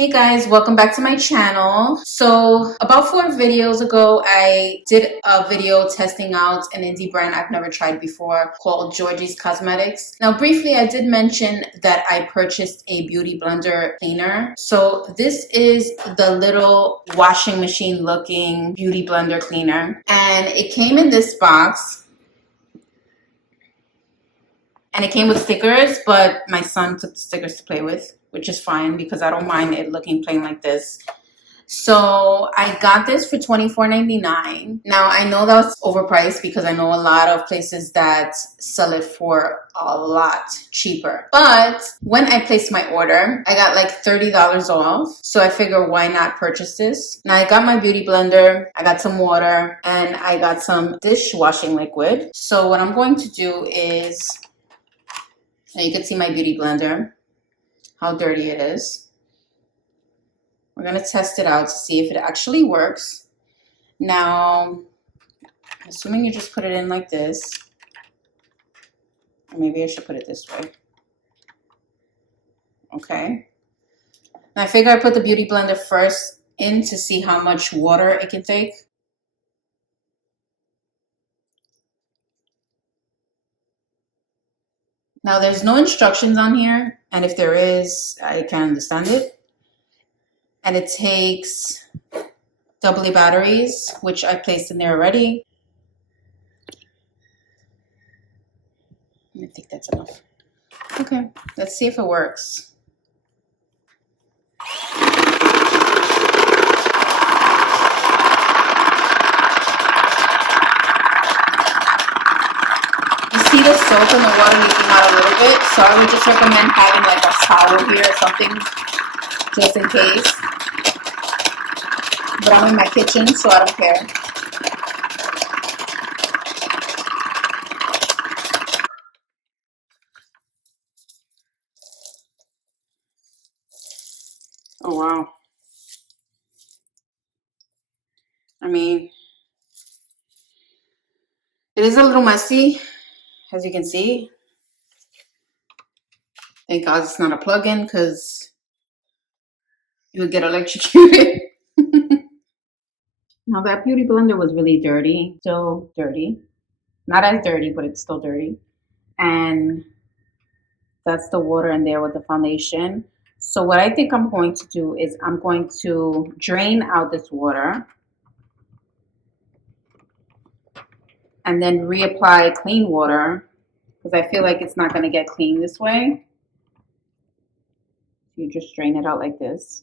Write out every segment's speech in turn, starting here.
Hey guys, welcome back to my channel. So about 4 videos ago, I did a video testing out an indie brand I've never tried before called Georgie's Cosmetics. Now briefly, I did mention that I purchased a beauty blender cleaner. So this is the little washing machine looking beauty blender cleaner. And it came in this box. And it came with stickers, but my son took the stickers to play with, which is fine because I don't mind it looking plain like this. So I got this for $24.99. Now I know that's overpriced because I know a lot of places that sell it for a lot cheaper. But when I placed my order, I got like $30 off. So I figure why not purchase this? Now I got my beauty blender, I got some water, and I got some dishwashing liquid. So what I'm going to do is, now you can see my beauty blender, how dirty it is. We're gonna test it out to see if it actually works. Now, assuming you just put it in like this, or maybe I should put it this way. Okay. Now I figure I put the beauty blender first in to see how much water it can take. Now there's no instructions on here, and if there is, I can't understand it. And it takes AA batteries, which I placed in there already. I think that's enough. Okay, let's see if it works. You see the soap and the water leaking out a little bit, so I would just recommend having like a towel here or something just in case. But I'm in my kitchen, so I don't care. Oh, wow. I mean, it is a little messy, as you can see. Thank God it's not a plug-in, because you would get electrocuted. Now that beauty blender was really dirty, still dirty. Not as dirty, but it's still dirty. And that's the water in there with the foundation. So what I think I'm going to do is I'm going to drain out this water and then reapply clean water because I feel like it's not going to get clean this way. You just drain it out like this.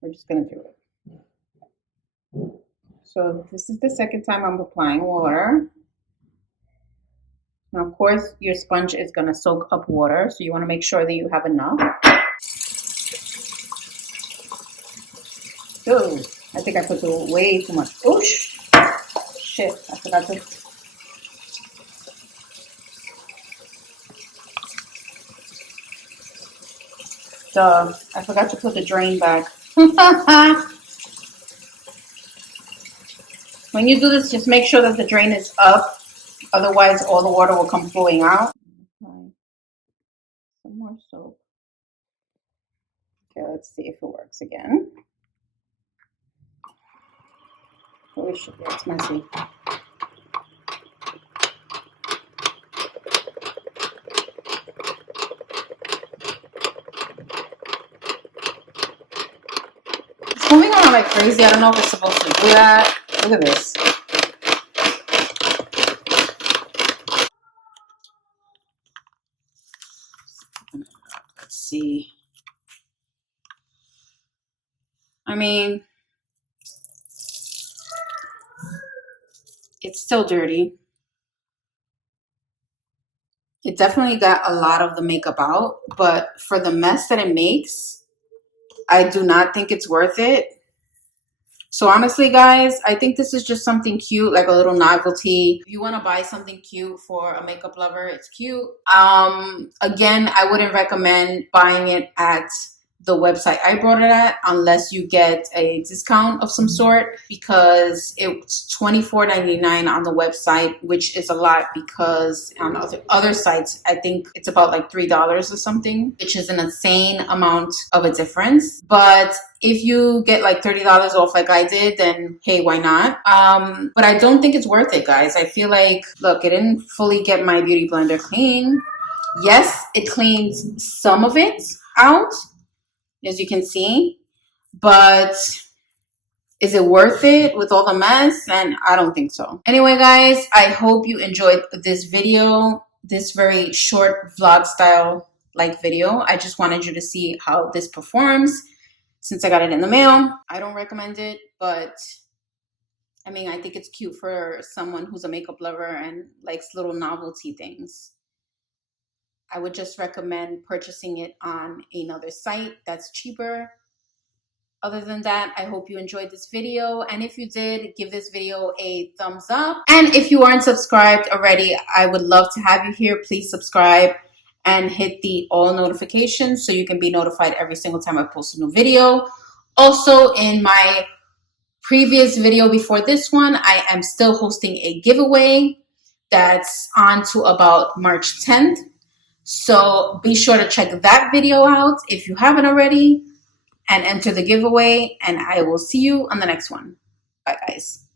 We're just going to do it. So this is the second time I'm applying water. Now, of course, your sponge is going to soak up water, so you want to make sure that you have enough. Oh, I think I put way too much. Oh, shit, I forgot to. Duh, I forgot to put the drain back. When you do this, just make sure that the drain is up. Otherwise, all the water will come flowing out. Okay. Some more soap. Okay, let's see if it works again. Holy shit, it's messy. It's moving around like crazy. I don't know if it's supposed to do that. Look at this. Let's see. I mean, it's still dirty. It definitely got a lot of the makeup out, but for the mess that it makes, I do not think it's worth it. So honestly, guys, I think this is just something cute, like a little novelty. If you want to buy something cute for a makeup lover, it's cute. Again, I wouldn't recommend buying it at the website I brought it at unless you get a discount of some sort, because it's $24.99 on the website, which is a lot because on other sites I think it's about like $3 or something, which is an insane amount of a difference. But if you get like $30 off like I did, then hey, why not? But I don't think it's worth it, guys. I feel like, look, it didn't fully get my beauty blender clean. Yes, it cleans some of it out, as you can see, but is it worth it with all the mess? And I don't think so. Anyway, guys, I hope you enjoyed this video, this very short vlog style like video. I just wanted you to see how this performs since I got it in the mail. I don't recommend it, but I mean, I think it's cute for someone who's a makeup lover and likes little novelty things. I would just recommend purchasing it on another site that's cheaper. Other than that, I hope you enjoyed this video. And if you did, give this video a thumbs up. And if you aren't subscribed already, I would love to have you here. Please subscribe and hit the all notifications so you can be notified every single time I post a new video. Also, in my previous video before this one, I am still hosting a giveaway that's on to about March 10th. So be sure to check that video out if you haven't already and enter the giveaway. And I will see you on the next one. Bye, guys.